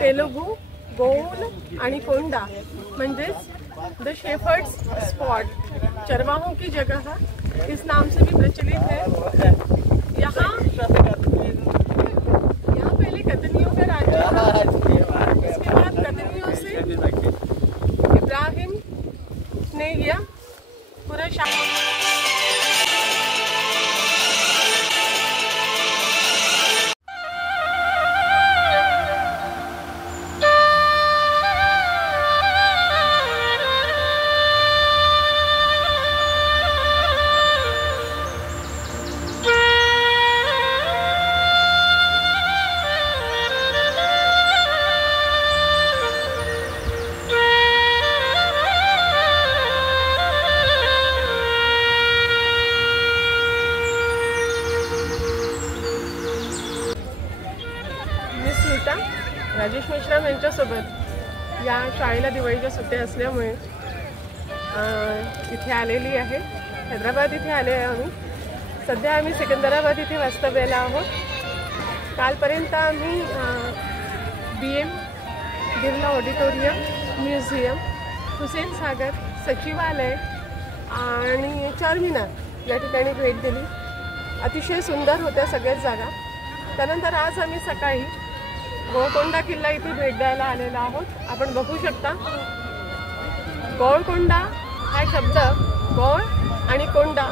तेलुगू गौल आणि कोंडा म्हणजेच द शेफर्ड्स स्पॉट, चरवाहों की जगह इस नाम से भी प्रचलित है। यहाँ पहले कतनियों का राज्य था, इसके बाद कतनियों से इब्राहिम ने यह पूरा राजेश मेश्राम यांच्यासोबत या शाळेला दिवाळीच्या सुट्ट्या असल्यामुळे इथे आलेली आहे। हैदराबाद इथे आले आहे आम्ही। सध्या आम्ही सिकंदराबाद इथे वास्तव्याला आहोत। कालपर्यंत आम्ही BM Birla auditorium, museum, Hussain Sagar, सचिवालय आणि चारमिनार या ठिकाणी भेट दिली। अतिशय सुंदर होत्या सगळ्याच जागा। त्यानंतर आज आम्ही सकाळी गोलकोंडा किल्ला इथे भेट द्यायला आलेला आहोत। आपण बघू शकता गोलकोंडा हा शब्द गोल आणि कोंडा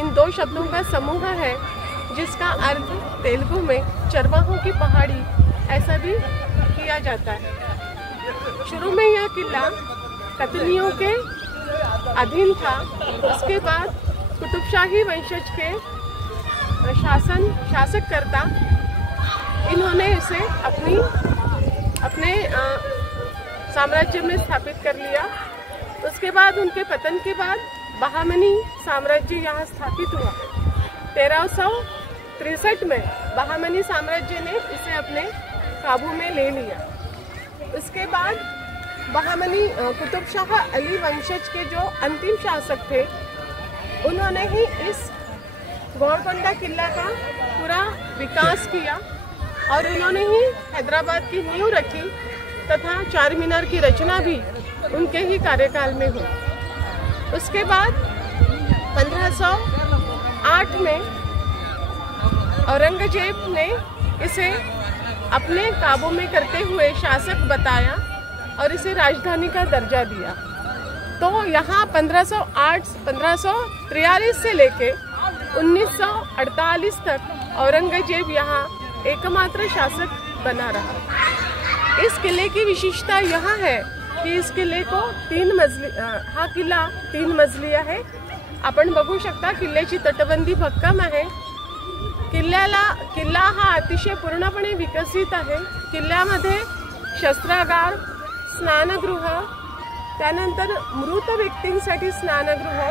इन दो शब्दों का समूह है, जिसका अर्थ तेलुगु में चरवाहों की पहाड़ी ऐसा भी किया जाता है। शुरू में यह किला कतनियों के अधीन था। उसके बाद कुतुबशाही वंशज के शासककर्ता इन्होंने इसे अपने साम्राज्य में स्थापित कर लिया। उसके बाद उनके पतन के बाद बहामनी साम्राज्य यहाँ स्थापित हुआ। 1363 में बहामनी साम्राज्य ने इसे अपने काबू में ले लिया। उसके बाद बहामनी कुतुब शाह अली वंशज के जो अंतिम शासक थे, उन्होंने ही इस गोलकोंडा किला का पूरा विकास किया और उन्होंने ही हैदराबाद की नींव रखी तथा चार मीनार की रचना भी उनके ही कार्यकाल में हुई। उसके बाद 1508 में औरंगजेब ने इसे अपने काबू में करते हुए शासक बताया और इसे राजधानी का दर्जा दिया। तो यहाँ 1543 से लेके 1948 तक औरंगजेब यहाँ एकमात्र शासक बना रहा। इस किले की विशेषता यह है की इस किल्ले को हा किल्ला 3 मजली आहे। आपण बघू शकता किल्ल्याची तटबंदी भक्कम आहे। किल्ला हा अतिशय पूर्णपणे विकसित आहे। किल्ल्यामध्ये शस्त्रागार, स्नानगृह, त्यानंतर मृत व्यक्तींसाठी स्नानगृह,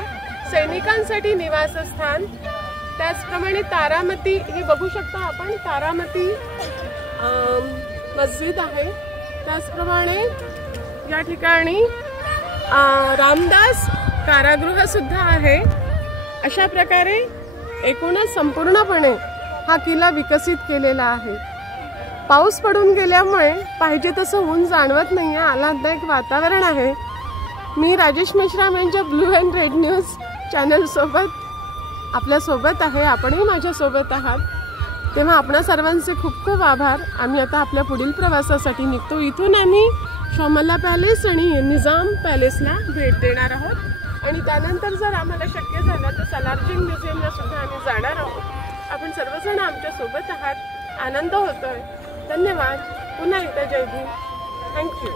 सैनिकांसाठी निवासस्थान, त्याचप्रमाणे तारामती हे बघू शकता आपण, तारामती मस्जिद आहे। त्याचप्रमाणे या ठिकाणी रामदास कारागृह सुद्धा आहे। अशा प्रकारे एकूणच संपूर्णपणे हा किल्ला विकसित केलेला आहे। पाऊस पडून गेल्यामुळे पाहिजे तसं ऊन जाणवत नाही आहे, आल्हाददायक वातावरण आहे। मी राजेश मेश्राम यांच्या blue and red news channel सोबत आपल्या सोबत आहे, आपणही माझ्या सोबत आहात। तेव्हा आपणा सर्वांचे खूप खूप आभार। आम्ही आता आपल्या पुढील प्रवासासाठी निघतो। इथून आम्ही शोमल्ला पॅलेस आणि निजाम पॅलेसला भेट देणार आहोत आणि त्यानंतर जर आम्हाला शक्य झालं तर सलार्जंग म्युझियमला सुद्धा आम्ही जाणार आहोत। आपण सर्वजण आमच्या सोबत आहात, आनंद होतोय। धन्यवाद। पुन्हा एकदा जय भीम। थँक्यू।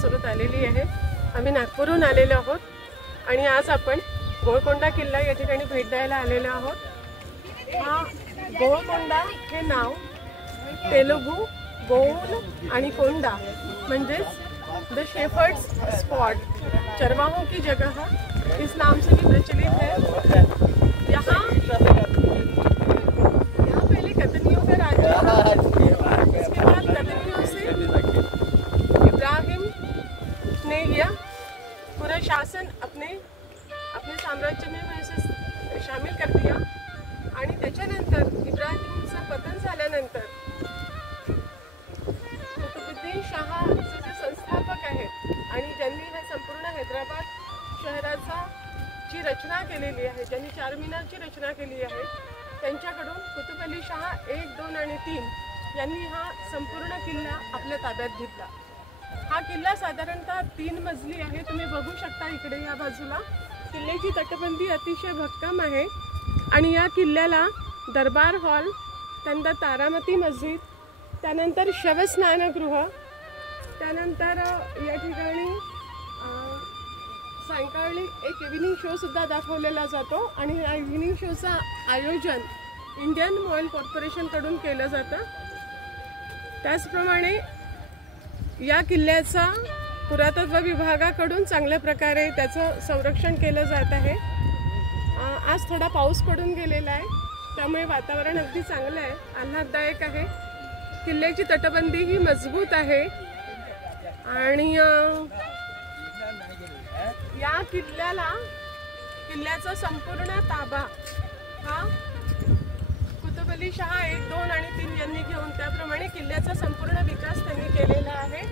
माझ्यासोबत आलेली आहे. आम्ही नागपूरहून आलेलो आहोत आणि आज आपण गोळकोंडा किल्ला या ठिकाणी भेट द्यायला आलेलो आहोत. हा गोळकोंडा हे नाव तेलुगू गोल आणि कोंडा म्हणजेच द शेफर्ड्स स्पॉट, चरवाहों की जगह इस नाम से भी प्रचलित है. यहाँ पहले कतनियों का राजा था. इसके बाद कतनियों से इब्राहिम ने यह पूरा शासन अपने साम्राज्य में उसे शामिल कर दिया. आणि त्याच्यानंतर इब्राहिमचं पतन झाल्यानंतर कुतुबुद्दीन शाह जे संस्थापक आहेत आणि ज्यांनी हे संपूर्ण हैदराबाद शहराचा जी रचना केलेली आहे, ज्यांनी चारमिनारची रचना केली आहे, त्यांच्याकडून कुतुब अली शाह 1, 2 आणि 3 यांनी हा संपूर्ण किल्ला आपल्या ताब्यात घेतला. हा किल्ला साधारणतः 3 मजली आहे. तुम्ही बघू शकता इकडे या बाजूला किल्ल्याची तटबंदी अतिशय भक्कम आहे आणि या किल्ल्याला दरबार हॉल, त्यानंतर तारामती मस्जिद, त्यानंतर शवस्नानगृह, त्यानंतर या ठिकाणी सायंकाळी एक इव्हिनिंग शो सुद्धा दाखवलेला जातो आणि या इव्हिनिंग शोचं आयोजन इंडियन ऑइल कॉर्पोरेशनकडून केलं जातं. त्याचप्रमाणे या किल्ल्याचा पुरातत्व विभागाकडून चांगल्या प्रकारे त्याचं संरक्षण केलं जात आहे. आज थोडा पाऊस पडून गेलेला आहे, त्यामुळे वातावरण अगदी चांगलं आहे, आल्हाददायक आहे. किल्ल्याची तटबंदी ही मजबूत आहे आणि या किल्ल्याचा संपूर्ण ताबा हा कुतुब अली शाह 1, 2 आणि 3 यांनी घेऊन त्याप्रमाणे किल्ल्याचा संपूर्ण विकास त्यांनी केलेला आहे.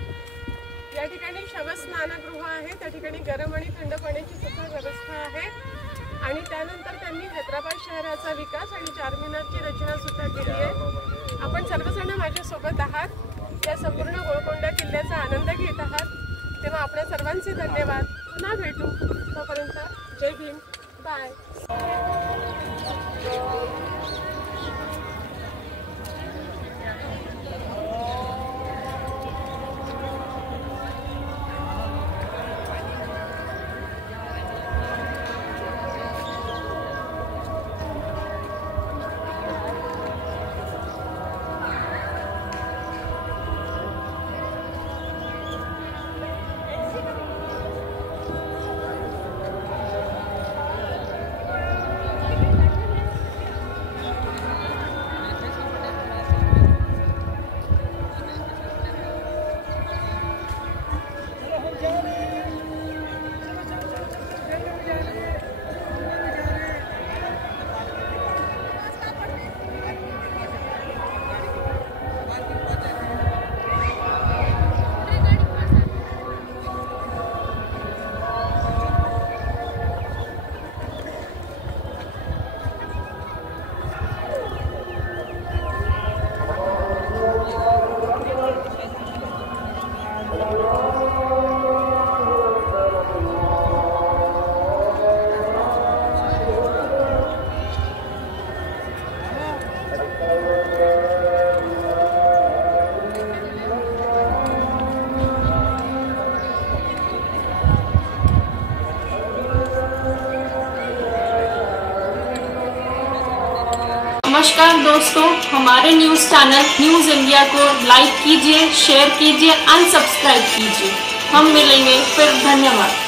या ठिकाणी शवस्नानगृह आहे, त्या ठिकाणी गरम आणि थंड पाण्याची सुद्धा व्यवस्था आहे आणि त्यानंतर त्यांनी हैदराबाद शहराचा विकास आणि चारमिनारची रचना सुद्धा केली आहे. आपण सर्वजण माझ्यासोबत आहात, या संपूर्ण गोळकोंडा किल्ल्याचा आनंद घेत आहात, तेव्हा आपल्या सर्वांचे धन्यवाद. पुन्हा भेटू, तोपर्यंत जय भीम, बाय. नमस्कार दोस्तों, हमारे न्यूज़ चैनल न्यूज़ इंडिया को लाइक कीजिए, शेयर कीजिए, अनसब्सक्राइब कीजिए. हम मिलेंगे फिर. धन्यवाद.